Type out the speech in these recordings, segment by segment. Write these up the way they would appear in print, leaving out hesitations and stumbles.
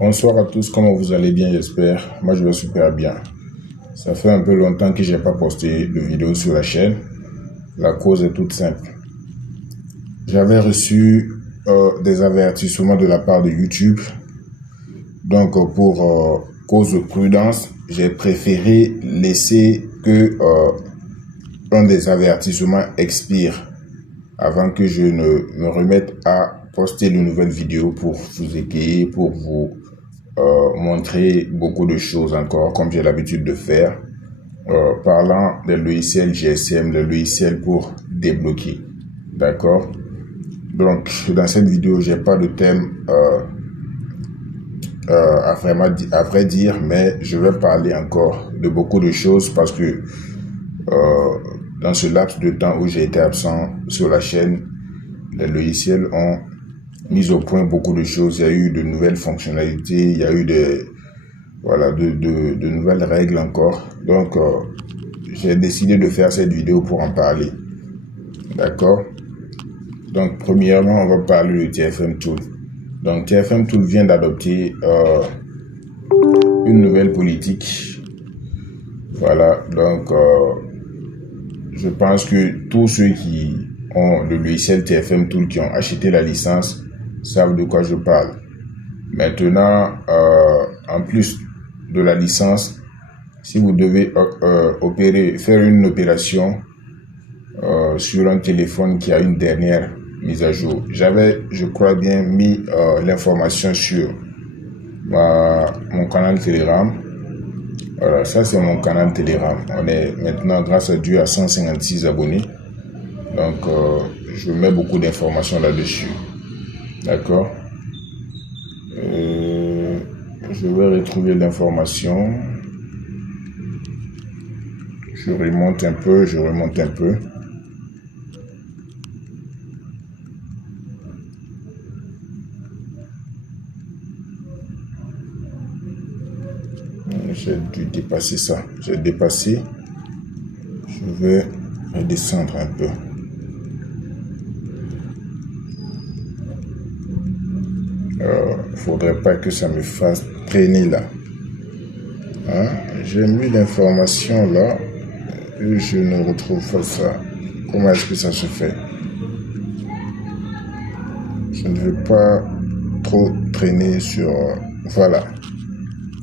Bonsoir à tous, comment vous allez bien, j'espère. Moi, je vais super bien. Ça fait un peu longtemps que j'ai pas posté de vidéo sur la chaîne. La cause est toute simple. J'avais reçu des avertissements de la part de YouTube. Donc, pour cause de prudence, j'ai préféré laisser que un des avertissements expire avant que je ne me remette à poster de nouvelles vidéos pour vous égayer, pour vous montrer beaucoup de choses encore, comme j'ai l'habitude de faire, parlant des logiciels GSM, les logiciels pour débloquer. D'accord? Donc, dans cette vidéo, j'ai pas de thème à vrai dire, mais je vais parler encore de beaucoup de choses parce que dans ce laps de temps où j'ai été absent sur la chaîne, les logiciels ont mis au point beaucoup de choses. Il y a eu de nouvelles fonctionnalités, il y a eu de nouvelles règles encore. Donc, j'ai décidé de faire cette vidéo pour en parler. D'accord? Donc, premièrement, on va parler de TFM Tool. Donc, TFM Tool vient d'adopter une nouvelle politique. Voilà, donc, je pense que tous ceux qui ont le logiciel TFM Tool, qui ont acheté la licence, savent de quoi je parle. Maintenant, en plus de la licence, si vous devez faire une opération sur un téléphone qui a une dernière mise à jour, j'avais, je crois bien, mis l'information sur mon canal Telegram. Voilà, ça c'est mon canal Telegram. On est maintenant, grâce à Dieu, à 156 abonnés. Donc, je mets beaucoup d'informations là-dessus. D'accord? Je vais retrouver l'information. Je remonte un peu. J'ai dû dépasser ça. J'ai dépassé. Je vais redescendre un peu. Faudrait pas que ça me fasse traîner là. Hein? J'ai mis l'information là et je ne retrouve pas ça. Comment est-ce que ça se fait? Je ne veux pas trop traîner sur... Voilà.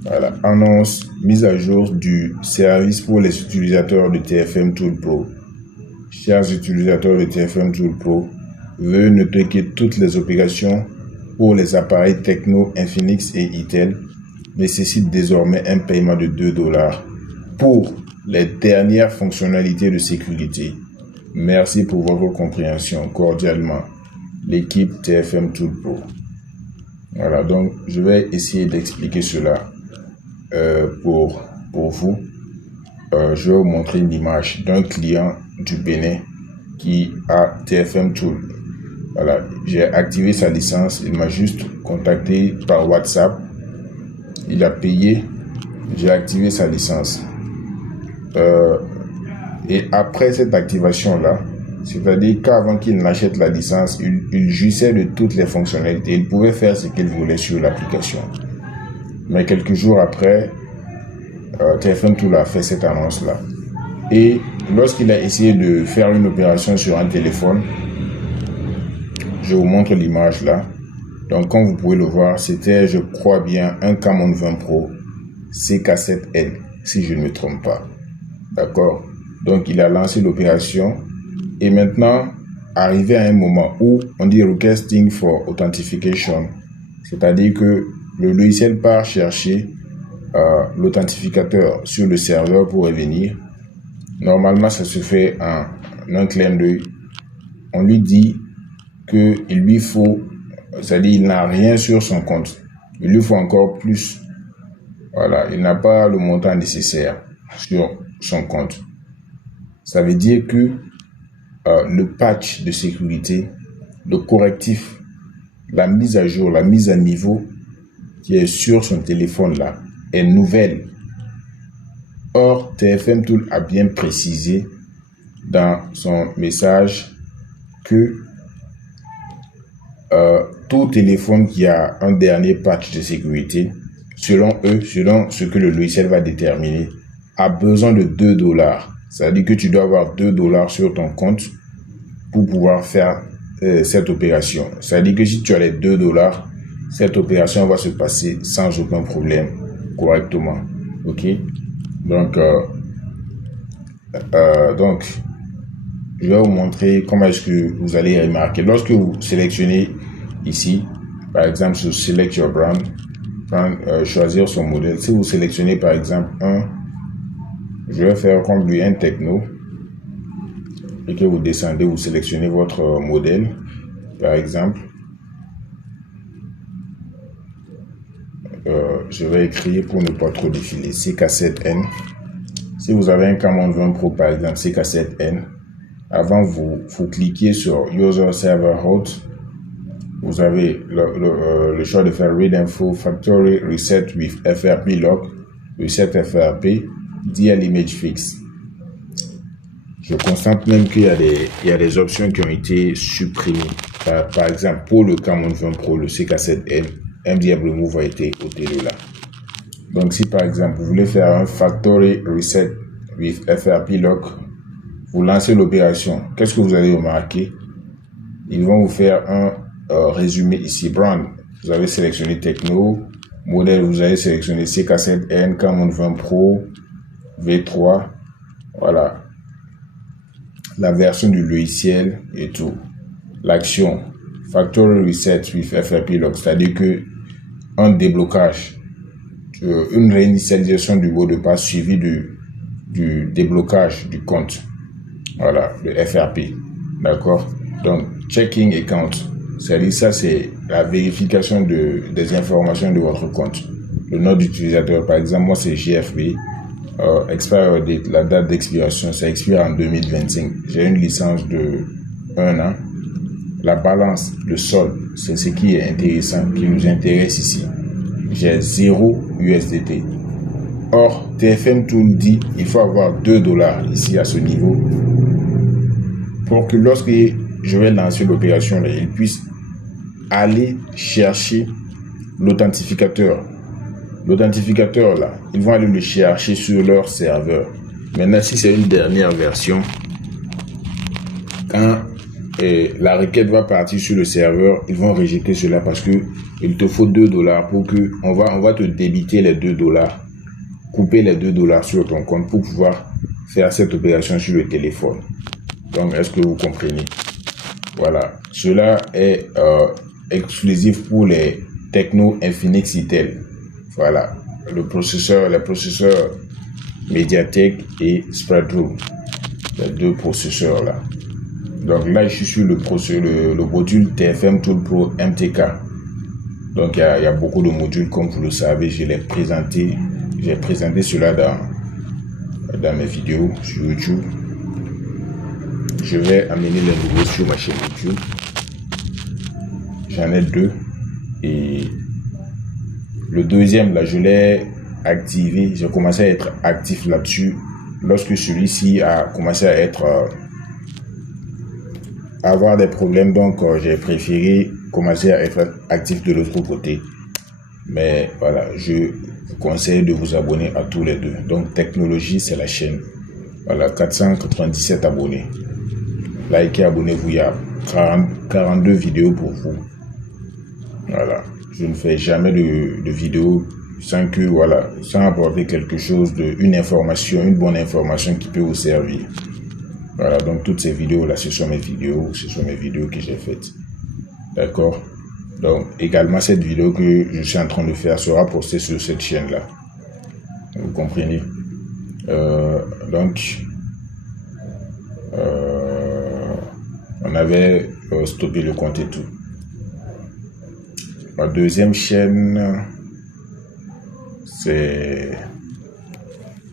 Voilà. Annonce, mise à jour du service pour les utilisateurs de TFM Tool Pro. Chers utilisateurs de TFM Tool Pro, veuillez noter que toutes les opérations pour les appareils Techno, Infinix et Itel nécessitent désormais un paiement de $2 pour les dernières fonctionnalités de sécurité. Merci pour votre compréhension. Cordialement, l'équipe TFM Tool Pro. Voilà, donc je vais essayer d'expliquer cela pour vous. Je vais vous montrer une image d'un client du Bénin qui a TFM Tool. Voilà, j'ai activé sa licence. Il m'a juste contacté par WhatsApp. Il a payé. J'ai activé sa licence. Et après cette activation-là, c'est-à-dire qu'avant qu'il n'achète la licence, il jouissait de toutes les fonctionnalités. Il pouvait faire ce qu'il voulait sur l'application. Mais quelques jours après, TFM Tool a fait cette annonce-là. Et lorsqu'il a essayé de faire une opération sur un téléphone, je vous montre l'image là. Donc, comme vous pouvez le voir, c'était, je crois bien, un Camon 20 Pro CK7L, si je ne me trompe pas. D'accord? Donc, il a lancé l'opération. Et maintenant, arrivé à un moment où on dit Requesting for Authentication, c'est-à-dire que le logiciel part chercher l'authentificateur sur le serveur pour revenir. Normalement, ça se fait en un clin d'œil. On lui dit qu'il lui faut, c'est-à-dire il n'a rien sur son compte. Il lui faut encore plus. Voilà, il n'a pas le montant nécessaire sur son compte. Ça veut dire que le patch de sécurité, le correctif, la mise à jour, la mise à niveau qui est sur son téléphone là est nouvelle. Or, TFM Tool a bien précisé dans son message que tout téléphone qui a un dernier patch de sécurité, selon eux, selon ce que le logiciel va déterminer, a besoin de $2. Ça veut dire que tu dois avoir $2 sur ton compte pour pouvoir faire cette opération. Ça veut dire que si tu as les $2, cette opération va se passer sans aucun problème, correctement. Ok? Donc, je vais vous montrer comment est-ce que vous allez remarquer. Lorsque vous sélectionnez ici, par exemple, sur Select Your Brand, choisir son modèle. Si vous sélectionnez par exemple je vais faire comme lui un techno, et que vous descendez, vous sélectionnez votre modèle, par exemple, je vais écrire pour ne pas trop défiler, CK7N. Si vous avez un Camon 20 Pro par exemple, CK7N, avant vous cliquez sur User Server Host, vous avez le choix de faire Read Info, Factory Reset with FRP Lock, Reset FRP, DL Image Fix. Je constate même qu'il y a des options qui ont été supprimées. Par exemple, pour le Camon 20 Pro, le CK7N, MDM Remove a été ôté de là. Donc, si par exemple, vous voulez faire un Factory Reset with FRP Lock, vous lancez l'opération. Qu'est-ce que vous allez remarquer? Ils vont vous faire un résumé ici. Brand, vous avez sélectionné Techno. Modèle, vous avez sélectionné CK7N, Camon 20 Pro, V3. Voilà. La version du logiciel et tout. L'action, Factory Reset with FRP Lock, c'est-à-dire que un déblocage, une réinitialisation du mot de passe suivi du déblocage du compte. Voilà, le FRP. D'accord? Donc, checking account, c'est-à-dire ça, c'est la vérification des informations de votre compte. Le nom d'utilisateur, par exemple, moi, c'est GFB. Expire date, la date d'expiration, ça expire en 2025. J'ai une licence de 1 an. La balance, le solde, c'est ce qui est intéressant, qui nous intéresse ici. J'ai 0 USDT. Or, TFM Tool dit il faut avoir $2 ici à ce niveau pour que lorsque je vais lancer l'opération, il puisse aller chercher l'authentificateur. L'authentificateur là, ils vont aller le chercher sur leur serveur. Maintenant, si c'est une dernière version, quand la requête va partir sur le serveur, ils vont rejeter cela parce que il te faut $2 pour que on va te débiter les $2, couper les $2 sur ton compte pour pouvoir faire cette opération sur le téléphone. Donc, est-ce que vous comprenez? Voilà, cela est exclusif pour les Tecno Infinix Intel. Voilà, les processeurs Mediatek et Spreadrule, les deux processeurs là. Donc là, je suis sur le module TFM Tool Pro MTK. Donc il y a beaucoup de modules, comme vous le savez, j'ai présenté cela dans mes vidéos sur YouTube. Je vais amener les nouveaux sur ma chaîne YouTube. J'en ai 2 et le deuxième là, je l'ai activé. J'ai commencé à être actif là-dessus lorsque celui-ci a commencé à avoir des problèmes. Donc j'ai préféré commencer à être actif de l'autre côté. Mais voilà, je vous conseille de vous abonner à tous les deux. Donc Technologie, c'est la chaîne. Voilà, 497 abonnés. Likez, abonnez-vous, il y a 42 vidéos pour vous. Voilà, je ne fais jamais de vidéos sans apporter quelque chose, une bonne information qui peut vous servir. Voilà, donc toutes ces vidéos là, ce sont mes vidéos que j'ai faites. D'accord? Donc également cette vidéo que je suis en train de faire sera postée sur cette chaîne là. Vous comprenez? On avait stoppé le compte et tout. Ma deuxième chaîne, c'est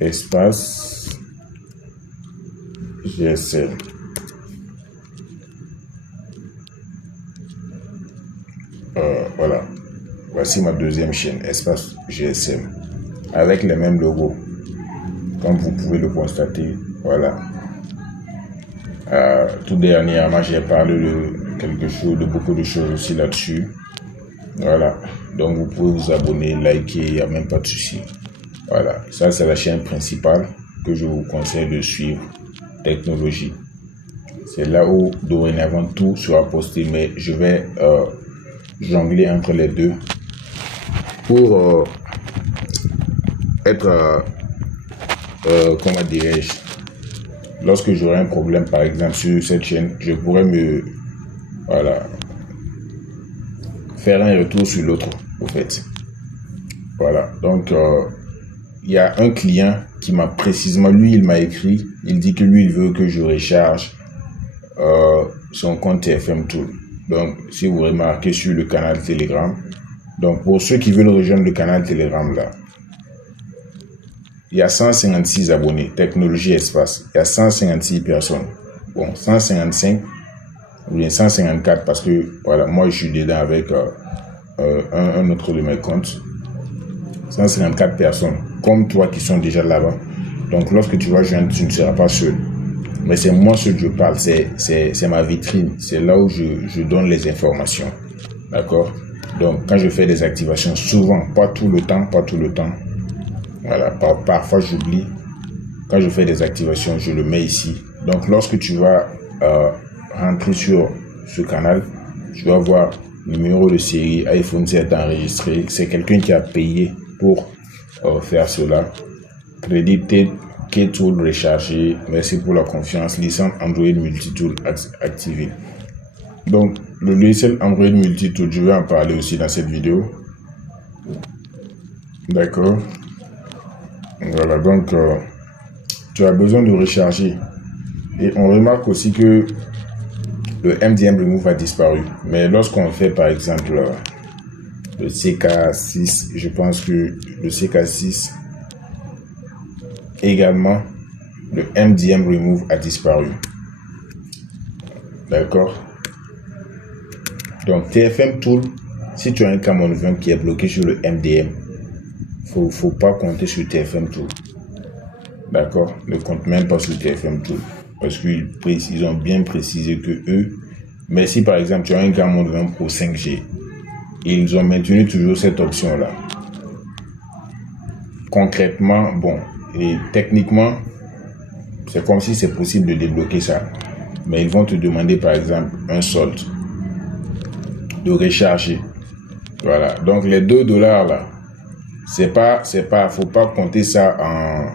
Espace GSM. Voilà. Voici ma deuxième chaîne, Espace GSM. Avec les mêmes logos. Comme vous pouvez le constater. Voilà. Tout dernièrement, j'ai parlé de beaucoup de choses aussi là-dessus. Voilà, donc vous pouvez vous abonner, liker, il n'y a même pas de souci. Voilà, ça c'est la chaîne principale que je vous conseille de suivre, technologie. C'est là où dorénavant tout sera posté, mais je vais jongler entre les deux pour être, comment dirais-je, lorsque j'aurai un problème par exemple sur cette chaîne, je pourrais voilà, faire un retour sur l'autre, au fait. Voilà, donc il y a un client qui m'a précisément, lui il m'a écrit, il dit que lui il veut que je recharge son compte TFM Tool. Donc si vous remarquez sur le canal Telegram, donc pour ceux qui veulent rejoindre le canal Telegram là, il y a 156 abonnés, Technologie Espace, il y a 156 personnes, bon 155 ou bien 154 parce que voilà, moi je suis dedans avec un autre de mes comptes. 154 personnes comme toi qui sont déjà là-bas. Donc lorsque tu vas joindre, tu ne seras pas seul. Mais c'est moi ce que je parle, c'est ma vitrine. C'est là où je donne les informations. D'accord? Donc quand je fais des activations, souvent, pas tout le temps. Voilà, parfois j'oublie. Quand je fais des activations, je le mets ici. Donc lorsque tu vas rentrer sur ce canal, tu vas voir numéro de série, iPhone 7 enregistré. C'est quelqu'un qui a payé pour faire cela. Crédit K-Tool rechargé. Merci pour la confiance. Licence Android Multitool activé. Donc, le logiciel Android Multitool, je vais en parler aussi dans cette vidéo. D'accord. Voilà, donc, tu as besoin de recharger. Et on remarque aussi que le MDM Remove a disparu. Mais lorsqu'on fait, par exemple, le CK6, je pense que le CK6 également, le MDM Remove a disparu. D'accord? Donc TFM Tool, si tu as un Camon 20 qui est bloqué sur le MDM, faut pas compter sur TFM Tool. D'accord? Ne compte même pas sur TFM Tool. Parce qu'ils ont bien précisé que eux, mais si par exemple tu as un Camon 20 Pro 5G, ils ont maintenu toujours cette option-là. Concrètement, bon, et techniquement, c'est comme si c'est possible de débloquer ça. Mais ils vont te demander par exemple un solde, de recharger. Voilà. Donc les $2 là, faut pas compter ça en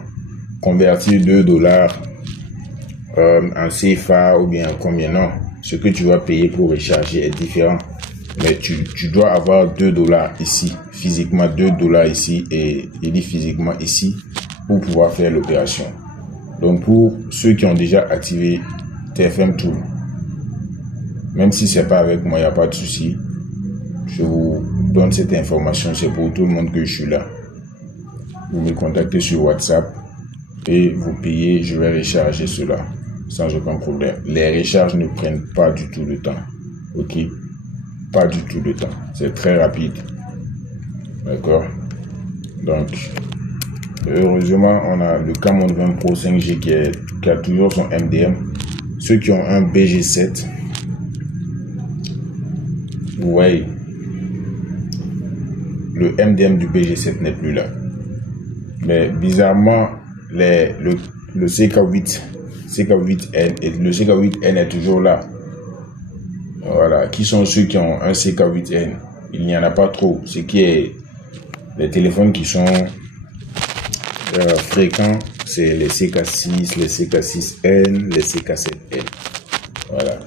convertir $2 en CFA ou bien en combien. Non. Ce que tu vas payer pour recharger est différent. Mais tu dois avoir $2 ici, physiquement $2 ici, et il dit physiquement ici pour pouvoir faire l'opération. Donc pour ceux qui ont déjà activé TFM Tool, même si c'est pas avec moi, il n'y a pas de souci. Je vous donne cette information, c'est pour tout le monde que je suis là. Vous me contactez sur WhatsApp et vous payez, je vais recharger cela sans aucun problème. Les recharges ne prennent pas du tout le temps. Ok? Pas du tout le temps. C'est très rapide. D'accord? Donc, heureusement, on a le Camon 20 Pro 5G qui a toujours son MDM. Ceux qui ont un BG7, vous voyez, le MDM du BG7 n'est plus là. Mais bizarrement, le CK8N et le CK8N est toujours là. Voilà. Qui sont ceux qui ont un CK8N? Il n'y en a pas trop. Ce qui est les téléphones qui sont fréquents, c'est les CK6, les CK6N, les CK7N. Voilà.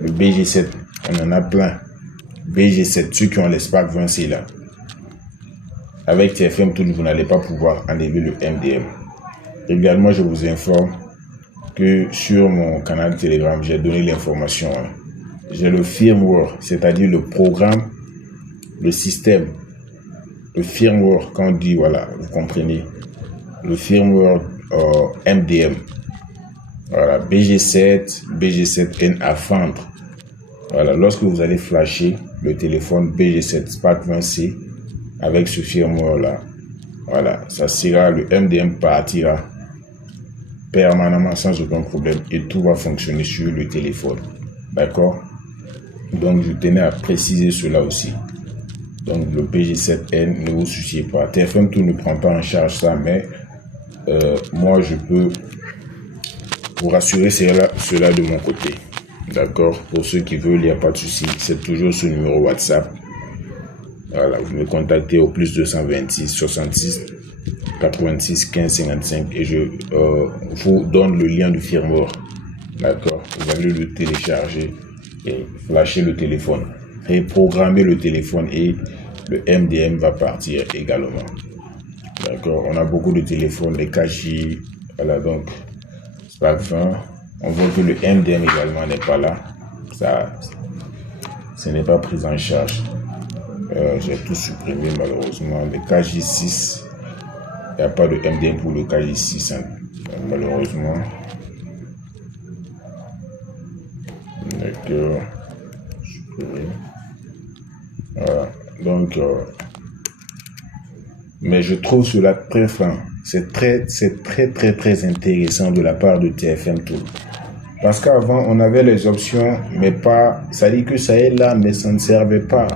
Le BG7, on en a plein. BG7, ceux qui ont les Spark 20C là. Avec TFM Tool, vous n'allez pas pouvoir enlever le MDM. Également, je vous informe que sur mon canal Telegram, j'ai donné l'information. J'ai le firmware, c'est-à-dire le programme, le système, le firmware, quand on dit, voilà, vous comprenez, le firmware MDM. Voilà, BG7, BG7N à vendre. Voilà, lorsque vous allez flasher le téléphone BG7 Spark 20C avec ce firmware-là, voilà, ça sera, le MDM partira permanemment sans aucun problème et tout va fonctionner sur le téléphone. D'accord? Donc, je tenais à préciser cela aussi. Donc, le BG7N, ne vous souciez pas. TFM Tool ne prend pas en charge ça, mais moi, je peux vous rassurer cela de mon côté. D'accord? Pour ceux qui veulent, il n'y a pas de souci. C'est toujours ce numéro WhatsApp. Voilà, vous me contactez au plus 226 66 86 15 55 et je vous donne le lien du firmware. D'accord? Vous allez le télécharger et flasher le téléphone. Reprogrammer le téléphone et le MDM va partir également. D'accord? On a beaucoup de téléphones, les 4G. Voilà, donc, SPAC 20. On voit que le MDM également n'est pas là. Ça, ce n'est pas pris en charge. J'ai tout supprimé malheureusement. Le 4G6, il n'y a pas de MDM pour le 4G6, hein, malheureusement. D'accord. Voilà. Donc, mais je trouve cela très fin. C'est très intéressant de la part de TFM Tool. Parce qu'avant, on avait les options, mais pas, ça dit que ça est là, mais ça ne servait pas.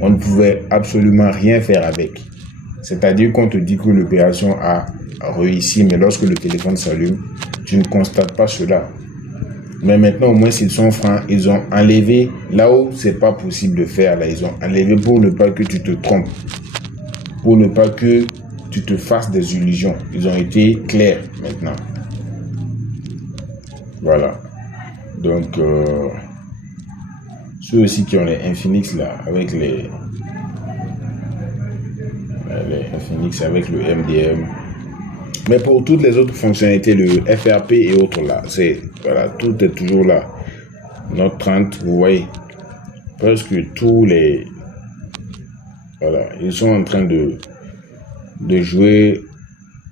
On ne pouvait absolument rien faire avec. C'est-à-dire qu'on te dit que l'opération a réussi, mais lorsque le téléphone s'allume, tu ne constates pas cela. Mais maintenant, au moins, s'ils sont francs, ils ont enlevé là où c'est pas possible de faire. Là, ils ont enlevé pour ne pas que tu te trompes, pour ne pas que tu te fasses des illusions. Ils ont été clairs maintenant. Voilà. Donc, ceux aussi qui ont les Infinix là, avec les Infinix avec le MDM. Mais pour toutes les autres fonctionnalités, le FRP et autres là, c'est voilà, tout est toujours là. Note 30, vous voyez, presque tous les voilà, ils sont en train de jouer.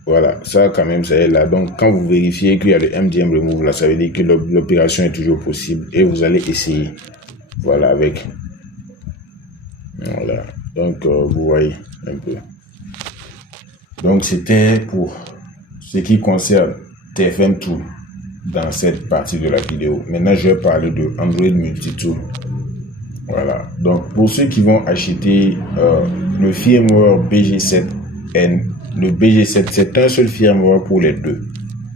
Voilà, ça quand même, ça est là. Donc, quand vous vérifiez qu'il y a le MDM remove là, ça veut dire que l'opération est toujours possible et vous allez essayer. Voilà, avec. Voilà. Donc, vous voyez un peu. Donc, c'était pour ce qui concerne TFM Tool dans cette partie de la vidéo. Maintenant, je vais parler de Android Multitool. Voilà. Donc, pour ceux qui vont acheter le firmware BG7N, le BG7, c'est un seul firmware pour les deux,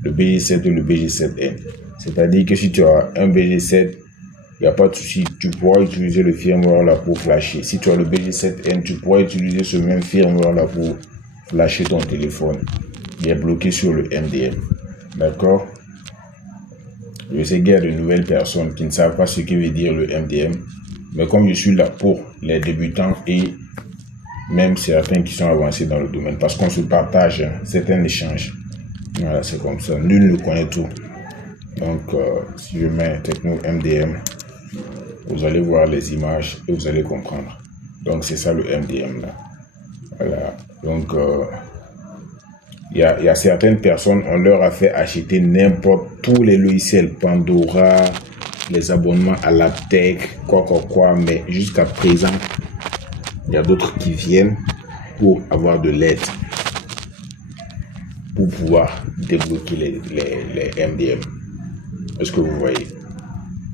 le BG7 et le BG7N. C'est-à-dire que si tu as un BG7, il n'y a pas de souci, tu pourras utiliser le firmware là pour flasher. Si tu as le BG7N, tu pourras utiliser ce même firmware là pour flasher ton téléphone. Il est bloqué sur le MDM. D'accord? Je sais qu'il y a de nouvelles personnes qui ne savent pas ce que veut dire le MDM. Mais comme je suis là pour les débutants et même certains qui sont avancés dans le domaine, parce qu'on se partage, hein, c'est un échange. Voilà, c'est comme ça. Nul ne connaît tout. Donc, si je mets Techno MDM, vous allez voir les images et vous allez comprendre. Donc, c'est ça le MDM là. Voilà. Donc, il y a certaines personnes, on leur a fait acheter n'importe tous les logiciels, Pandora, les abonnements à la tech, quoi, mais jusqu'à présent, il y a d'autres qui viennent pour avoir de l'aide, pour pouvoir débloquer les MDM. Est-ce que vous voyez?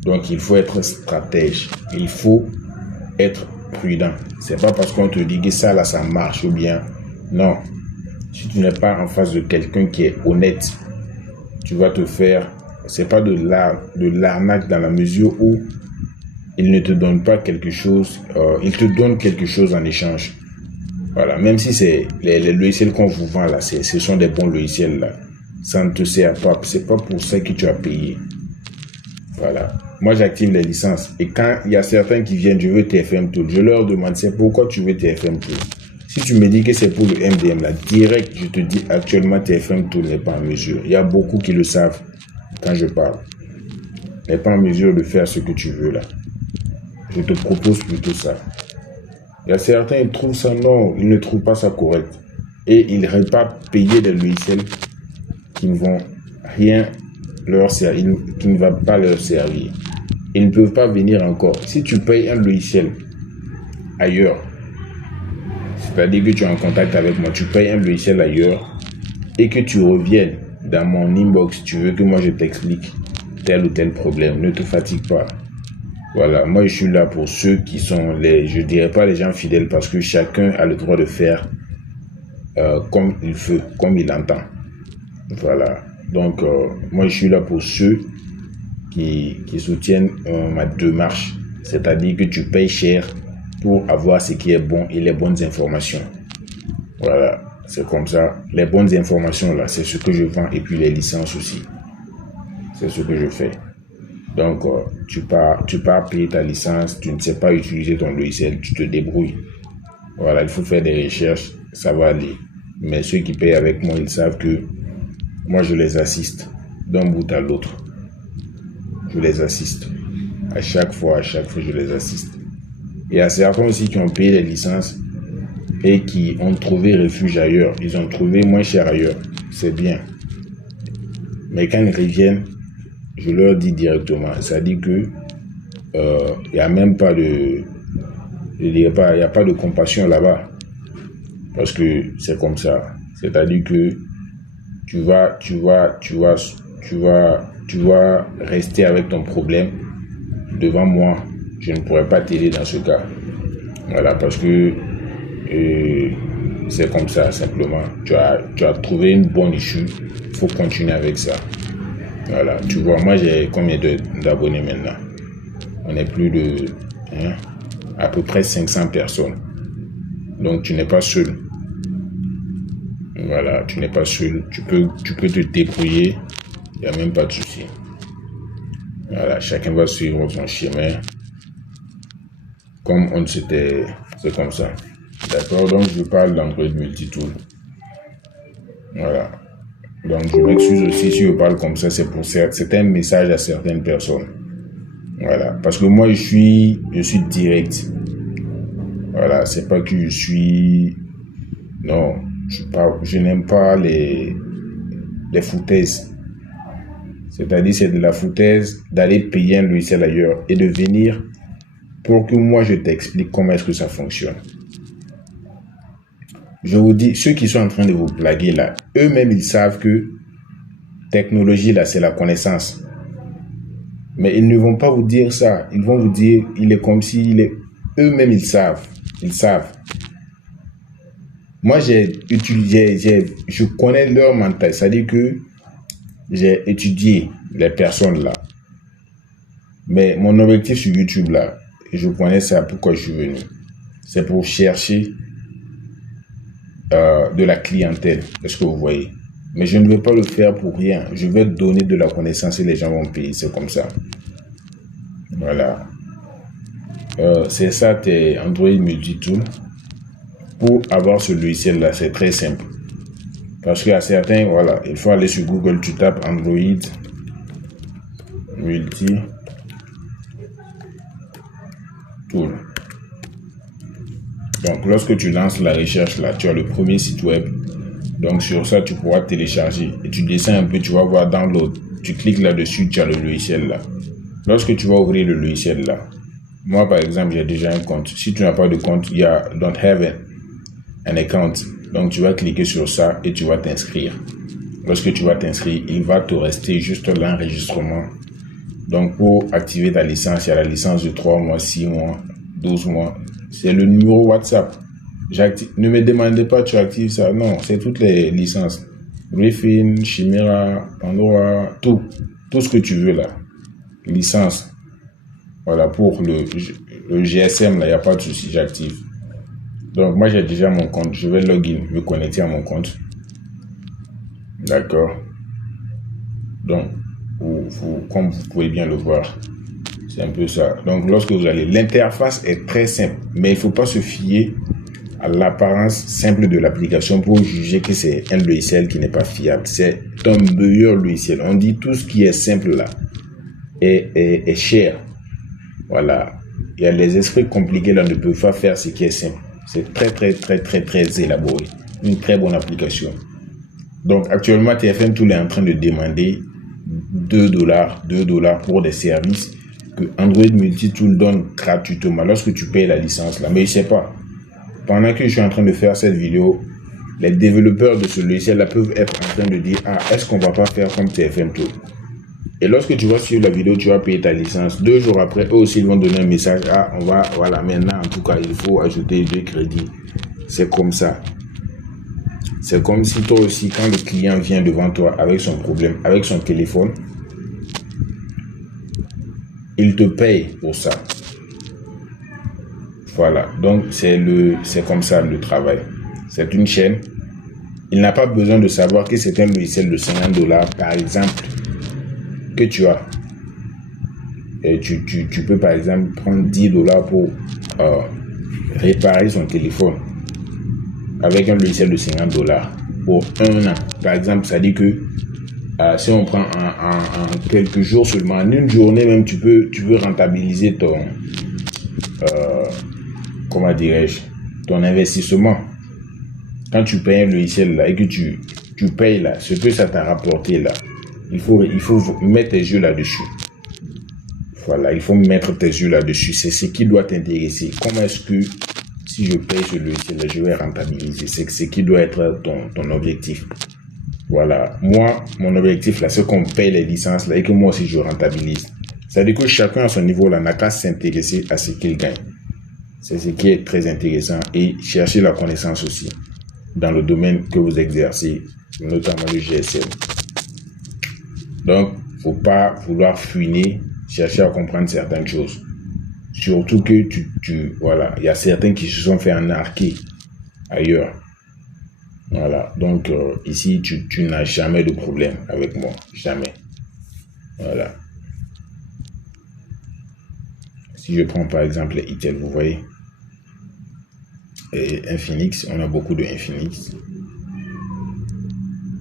Donc, il faut être stratège, il faut être prudent. C'est pas parce qu'on te dit que ça, là, ça marche ou bien, non. Si tu n'es pas en face de quelqu'un qui est honnête, tu vas te faire, c'est pas de l'arnaque dans la mesure où il ne te donne pas quelque chose, il te donne quelque chose en échange. Voilà, même si c'est les logiciels qu'on vous vend là, ce sont des bons logiciels là, ça ne te sert pas, c'est pas pour ça que tu as payé. Voilà, moi j'active les licences et quand il y a certains qui viennent, je veux TFM Tool, je leur demande c'est pourquoi tu veux TFM Tool. Si tu me dis que c'est pour le MDM là, direct, je te dis actuellement TFM Tool n'est pas en mesure. Il y a beaucoup qui le savent quand je parle. N'est pas en mesure de faire ce que tu veux là. Je te propose plutôt ça. Il y a certains, ils trouvent ça, non, ils ne trouvent pas ça correct. Et ils n'arrivent pas à payer des logiciels qui ne vont rien leur servir, qui ne va pas leur servir. Ils ne peuvent pas venir encore. Si tu payes un logiciel ailleurs, c'est-à-dire que tu es en contact avec moi, tu payes un logiciel ailleurs et que tu reviennes dans mon inbox, tu veux que moi je t'explique tel ou tel problème, ne te fatigue pas. Voilà, moi je suis là pour ceux qui sont je dirais pas les gens fidèles, parce que chacun a le droit de faire comme il veut, comme il entend. Voilà, donc moi je suis là pour ceux qui soutiennent ma démarche, c'est-à-dire que tu payes cher pour avoir ce qui est bon et les bonnes informations. Voilà, c'est comme ça. Les bonnes informations là, c'est ce que je vends, et puis les licences aussi. C'est ce que je fais. Donc, tu pars payer ta licence, tu ne sais pas utiliser ton logiciel, tu te débrouilles. Voilà, il faut faire des recherches, ça va aller. Mais ceux qui payent avec moi, ils savent que moi, je les assiste d'un bout à l'autre. Je les assiste. À chaque fois, je les assiste. Il y a certains aussi qui ont payé les licences et qui ont trouvé refuge ailleurs. Ils ont trouvé moins cher ailleurs. C'est bien. Mais quand ils reviennent, je leur dis directement. Ça dit que il n'y a même pas de... Il n'y a pas de compassion là-bas. Parce que c'est comme ça. C'est-à-dire que tu vas rester avec ton problème devant moi. Je ne pourrais pas t'aider dans ce cas. Voilà, parce que c'est comme ça, simplement. Tu as trouvé une bonne issue. Il faut continuer avec ça. Voilà, tu vois, moi j'ai combien d'abonnés maintenant? On est plus de à peu près 500 personnes. Donc tu n'es pas seul. Voilà, tu n'es pas seul. Tu peux te débrouiller. Il n'y a même pas de souci. Voilà, chacun va suivre son chemin. Comme on s'était... C'est comme ça. D'accord, donc je parle d'Android Multitool. Voilà. Donc je m'excuse aussi si je parle comme ça, c'est un message à certaines personnes. Voilà, parce que moi je suis direct. Voilà, c'est pas que je suis... Non, je n'aime pas les foutaises. C'est-à-dire, c'est de la foutaise d'aller payer un logiciel ailleurs et de venir pour que moi je t'explique comment est-ce que ça fonctionne. Je vous dis, ceux qui sont en train de vous blaguer là, eux-mêmes ils savent que technologie là, c'est la connaissance. Mais ils ne vont pas vous dire ça. Ils vont vous dire, il est comme si il est... Eux-mêmes ils savent. Ils savent. Moi je connais leur mental. C'est-à-dire que j'ai étudié les personnes là. Mais mon objectif sur YouTube là, et je connais ça, pourquoi je suis venu. C'est pour chercher de la clientèle. Est-ce que vous voyez? Mais je ne vais pas le faire pour rien. Je vais donner de la connaissance et les gens vont payer. C'est comme ça. Voilà. C'est ça, tes Android Multitool. Pour avoir ce logiciel là, c'est très simple. Parce qu'à certains, voilà, il faut aller sur Google, tu tapes Android Multitool. Donc, lorsque tu lances la recherche là, tu as le premier site web. Donc, sur ça, tu pourras télécharger. Et tu descends un peu, tu vas voir download. Tu cliques là-dessus, tu as le logiciel là. Lorsque tu vas ouvrir le logiciel là, moi par exemple, j'ai déjà un compte. Si tu n'as pas de compte, il y a Don't have an account. Donc, tu vas cliquer sur ça et tu vas t'inscrire. Lorsque tu vas t'inscrire, il va te rester juste l'enregistrement. Donc, pour activer ta licence, il y a la licence de 3 mois, 6 mois, 12 mois. C'est le numéro WhatsApp. Ne me demandez pas, tu actives ça. Non, c'est toutes les licences. Griffin, Chimera, Pandora, tout ce que tu veux là. Licence. Voilà, pour le GSM, là, il n'y a pas de souci, j'active. Donc, moi, j'ai déjà mon compte. Je vais login, me connecter à mon compte. D'accord. Donc, comme vous pouvez bien le voir, c'est un peu ça. Donc, lorsque vous allez, l'interface est très simple, mais il ne faut pas se fier à l'apparence simple de l'application pour juger que c'est un logiciel qui n'est pas fiable. C'est un meilleur logiciel. On dit tout ce qui est simple là est cher. Voilà. Il y a les esprits compliqués là ne peuvent pas faire ce qui est simple. C'est très élaboré. Une très bonne application. Donc, actuellement, TFM Tool est en train de demander $2 pour des services que Android Multitool donne gratuitement lorsque tu payes la licence là. Mais je sais pas. Pendant que je suis en train de faire cette vidéo, les développeurs de ce logiciel là peuvent être en train de dire, ah, est-ce qu'on va pas faire comme TFM Tool? Et lorsque tu vas suivre la vidéo, tu vas payer ta licence. 2 jours après, eux aussi, ils vont donner un message. Ah, voilà, maintenant, en tout cas, il faut ajouter 2 crédits. C'est comme ça. C'est comme si toi aussi, quand le client vient devant toi avec son problème, avec son téléphone, il te paye pour ça. Voilà, donc c'est comme ça le travail. C'est une chaîne. Il n'a pas besoin de savoir que c'est un logiciel de 50 $, par exemple, que tu as. Et tu peux par exemple prendre 10 $ pour réparer son téléphone avec un logiciel de 50 $ pour 1 an. Par exemple, ça dit que si on prend en quelques jours seulement, en une journée même, tu peux rentabiliser ton, comment dirais-je, ton investissement. Quand tu payes un logiciel là et que tu payes là, ce que ça t'a rapporté là, il faut mettre tes yeux là-dessus. Voilà, il faut mettre tes yeux là-dessus. C'est ce qui doit t'intéresser. Comment est-ce que si je paye ce logiciel là, je vais rentabiliser? C'est ce qui doit être ton objectif. Voilà, moi, mon objectif là, c'est qu'on paye les licences là et que moi aussi je rentabilise. C'est-à-dire que chacun à son niveau là n'a qu'à s'intéresser à ce qu'il gagne. C'est ce qui est très intéressant, et chercher la connaissance aussi dans le domaine que vous exercez, notamment le GSM. Donc, faut pas vouloir fuiner, chercher à comprendre certaines choses. Surtout que voilà, il y a certains qui se sont fait arnaquer ailleurs. Voilà, donc ici, tu n'as jamais de problème avec moi, jamais. Voilà. Si je prends par exemple les Itel, vous voyez, et Infinix, on a beaucoup de Infinix.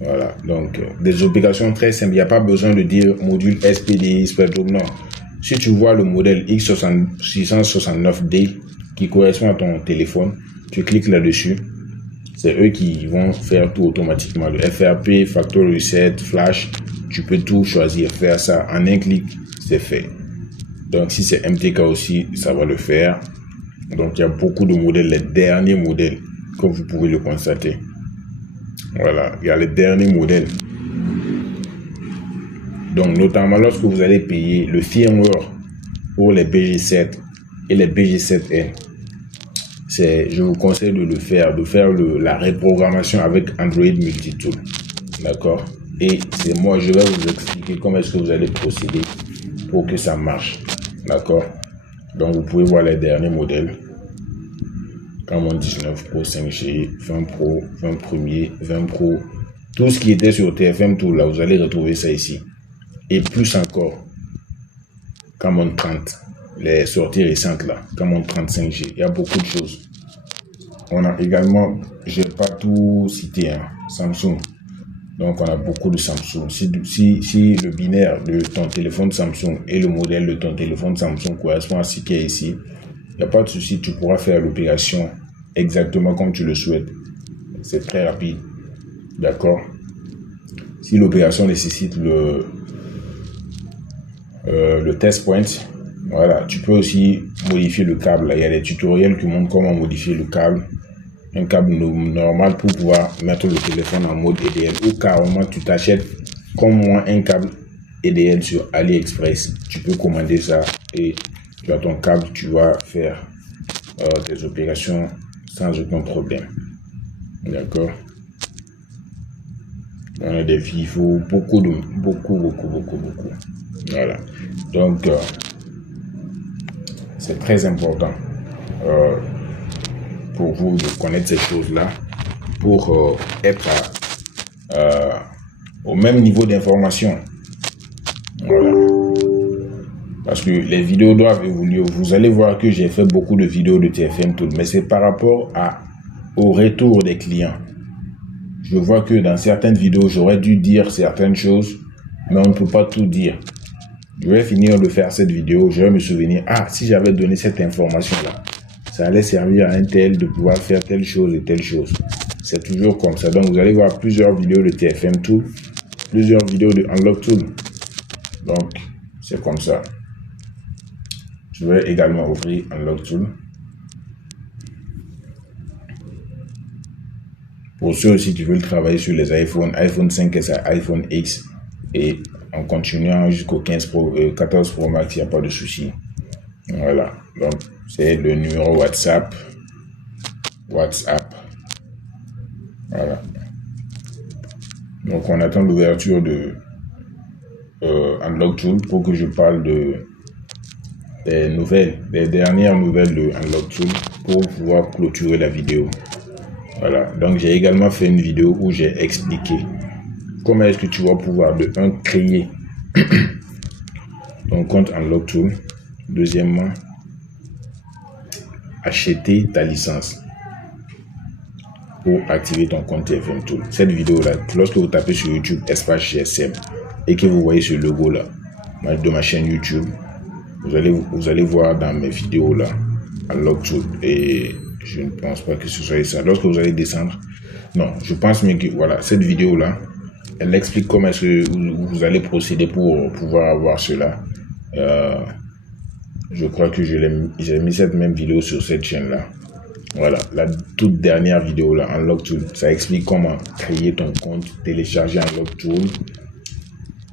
Voilà, donc des obligations très simples. Il n'y a pas besoin de dire module SPDI, Spectrum, non. Si tu vois le modèle X669D qui correspond à ton téléphone, tu cliques là-dessus. C'est eux qui vont faire tout automatiquement. Le FRP, Factory Reset, Flash, tu peux tout choisir, faire ça en un clic, c'est fait. Donc si c'est MTK aussi, ça va le faire. Donc il y a beaucoup de modèles, les derniers modèles, comme vous pouvez le constater. Voilà, il y a les derniers modèles. Donc notamment lorsque vous allez payer le firmware pour les BG7 et les BG7N, je vous conseille de le faire, la reprogrammation avec Android Multitool. D'accord? Et c'est moi, je vais vous expliquer comment est-ce que vous allez procéder pour que ça marche. D'accord? Donc vous pouvez voir les derniers modèles. Camon 19 Pro 5G, 20 Pro, 20 Premier, 20 Pro. Tout ce qui était sur TFM Tool, là, vous allez retrouver ça ici. Et plus encore, Camon 30, les sorties récentes là, Camon 35G, il y a beaucoup de choses. On a également, je n'ai pas tout cité, hein, Samsung. Donc on a beaucoup de Samsung. Si le binaire de ton téléphone Samsung et le modèle de ton téléphone Samsung correspond à ce qui est ici, il n'y a pas de souci, tu pourras faire l'opération exactement comme tu le souhaites. C'est très rapide. D'accord? Si l'opération nécessite le test point, voilà, tu peux aussi modifier le câble. Il y a des tutoriels qui montrent comment modifier le câble. Un câble normal pour pouvoir mettre le téléphone en mode EDL, ou carrément tu t'achètes comme moi un câble EDL sur AliExpress. Tu peux commander ça et tu as ton câble, tu vas faire des opérations sans aucun problème. D'accord? On a des Vivo, beaucoup. Voilà. Donc, c'est très important pour vous de connaître ces choses-là pour être au même niveau d'information. Voilà. Parce que les vidéos doivent évoluer. Vous allez voir que j'ai fait beaucoup de vidéos de TFM Tool, mais c'est par rapport au retour des clients. Je vois que dans certaines vidéos, j'aurais dû dire certaines choses, mais on ne peut pas tout dire. Je vais finir de faire cette vidéo, je vais me souvenir, si j'avais donné cette information-là, ça allait servir à un tel de pouvoir faire telle chose et telle chose. C'est toujours comme ça. Donc, vous allez voir plusieurs vidéos de TFM Tool, plusieurs vidéos de Unlock Tool. Donc, c'est comme ça. Je vais également ouvrir Unlock Tool. Pour ceux aussi qui veulent travailler sur les iPhone 5S, iPhone X et en continuant jusqu'au 14 Pro Max, il n'y a pas de souci. Voilà, donc c'est le numéro WhatsApp. Voilà. Donc on attend l'ouverture de Unlock Tool pour que je parle des dernières nouvelles de Unlock Tool pour pouvoir clôturer la vidéo. Voilà, donc j'ai également fait une vidéo où j'ai expliqué comment est-ce que tu vas pouvoir créer ton compte Unlock Tool. Deuxièmement, acheter ta licence pour activer ton compte TFM Tool. Cette vidéo-là, lorsque vous tapez sur YouTube espace GSM et que vous voyez ce logo-là de ma chaîne YouTube, vous allez voir dans mes vidéos-là Unlock Tool. Et je ne pense pas que ce soit ça. Lorsque vous allez descendre, non, je pense mais que voilà, cette vidéo-là, elle explique comment est-ce que vous allez procéder pour pouvoir avoir cela. Je crois que j'ai mis cette même vidéo sur cette chaîne-là. Voilà, la toute dernière vidéo là, Unlock Tool, ça explique comment créer ton compte, télécharger Unlock Tool,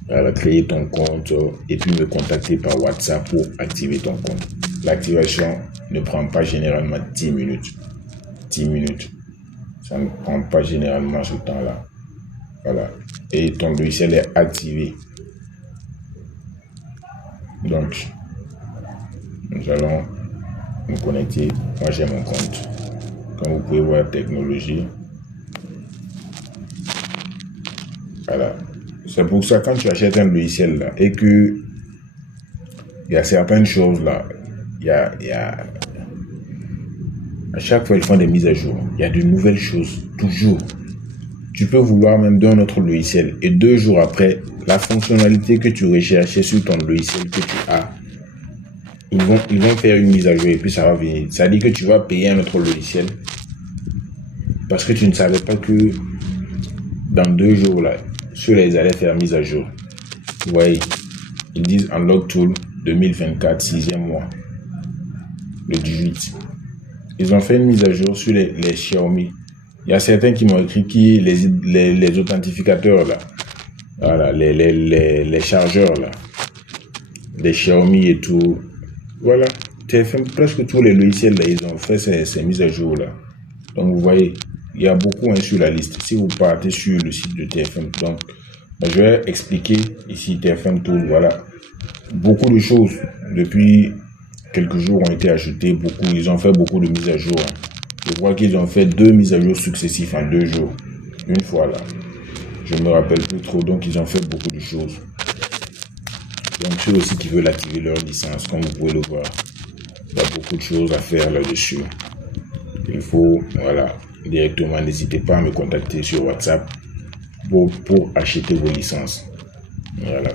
voilà, créer ton compte et puis me contacter par WhatsApp pour activer ton compte. L'activation ne prend pas généralement 10 minutes. 10 minutes. Ça ne prend pas généralement ce temps-là. Voilà. Et ton logiciel est activé. Donc, nous allons nous connecter. Moi, j'ai mon compte. Comme vous pouvez voir, technologie. Voilà. C'est pour ça, quand tu achètes un logiciel là et que il y a certaines choses là, à chaque fois ils font des mises à jour. Il y a de nouvelles choses, toujours. Tu peux vouloir même d'un autre logiciel et 2 jours après, la fonctionnalité que tu recherchais sur ton logiciel que tu as, ils vont faire une mise à jour et puis ça va venir. Ça dit que tu vas payer un autre logiciel parce que tu ne savais pas que dans 2 jours là, ceux-là ils allaient faire mise à jour. Vous voyez, ils disent Unlock Tool 2024, 6e mois, le 18. Ils ont fait une mise à jour sur les Xiaomi. Il y a certains qui m'ont écrit qui les authentificateurs là, voilà, les chargeurs là, les Xiaomi et tout. Voilà, TFM, presque tous les logiciels là, ils ont fait ces mises à jour là. Donc vous voyez, il y a beaucoup sur la liste. Si vous partez sur le site de TFM, donc je vais expliquer ici TFM Tool. Voilà, beaucoup de choses depuis quelques jours ont été ajoutées. Ils ont fait beaucoup de mises à jour. Je crois qu'ils ont fait 2 mises à jour successives en 2 jours. Une fois là, je ne me rappelle plus trop. Donc ils ont fait beaucoup de choses. Donc ceux aussi qui veulent activer leur licence, comme vous pouvez le voir, il y a beaucoup de choses à faire là-dessus. Il faut, voilà, directement, n'hésitez pas à me contacter sur WhatsApp pour acheter vos licences. Voilà.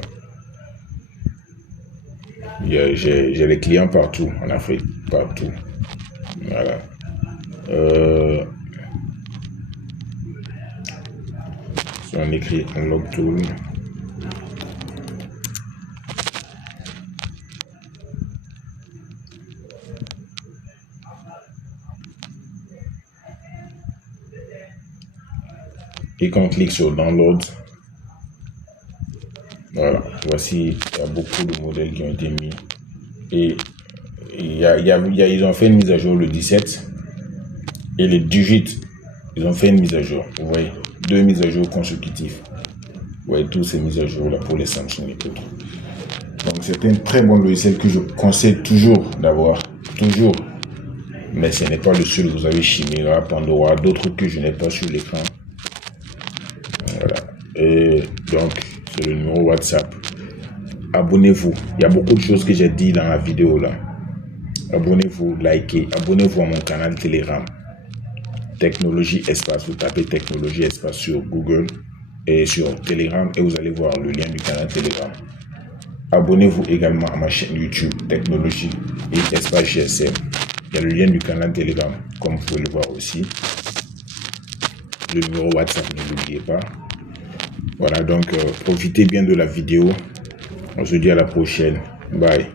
J'ai les clients partout en Afrique, partout. Voilà. Si on écrit Unlock Tool, et qu'on clique sur Download, voilà, voici, il y a beaucoup de modèles qui ont été mis et ils ont fait une mise à jour le 17 et le 18, ils ont fait une mise à jour. Vous voyez, 2 mises à jour consécutives. Vous voyez, toutes ces mises à jour là pour les Samsung et autres. Donc c'est un très bon logiciel que je conseille toujours d'avoir, toujours. Mais ce n'est pas le seul. Vous avez Chimera, Pandora, d'autres que je n'ai pas sur l'écran. Voilà. Et donc, c'est le numéro WhatsApp. Abonnez-vous. Il y a beaucoup de choses que j'ai dit dans la vidéo là. Abonnez-vous, likez. Abonnez-vous à mon canal Telegram. Technologie Espace. Vous tapez Technologie Espace sur Google et sur Telegram et vous allez voir le lien du canal Telegram. Abonnez-vous également à ma chaîne YouTube Technologie et Espace GSM. Il y a le lien du canal Telegram, comme vous pouvez le voir aussi. Le numéro WhatsApp, ne l'oubliez pas. Voilà, donc profitez bien de la vidéo. On se dit à la prochaine. Bye.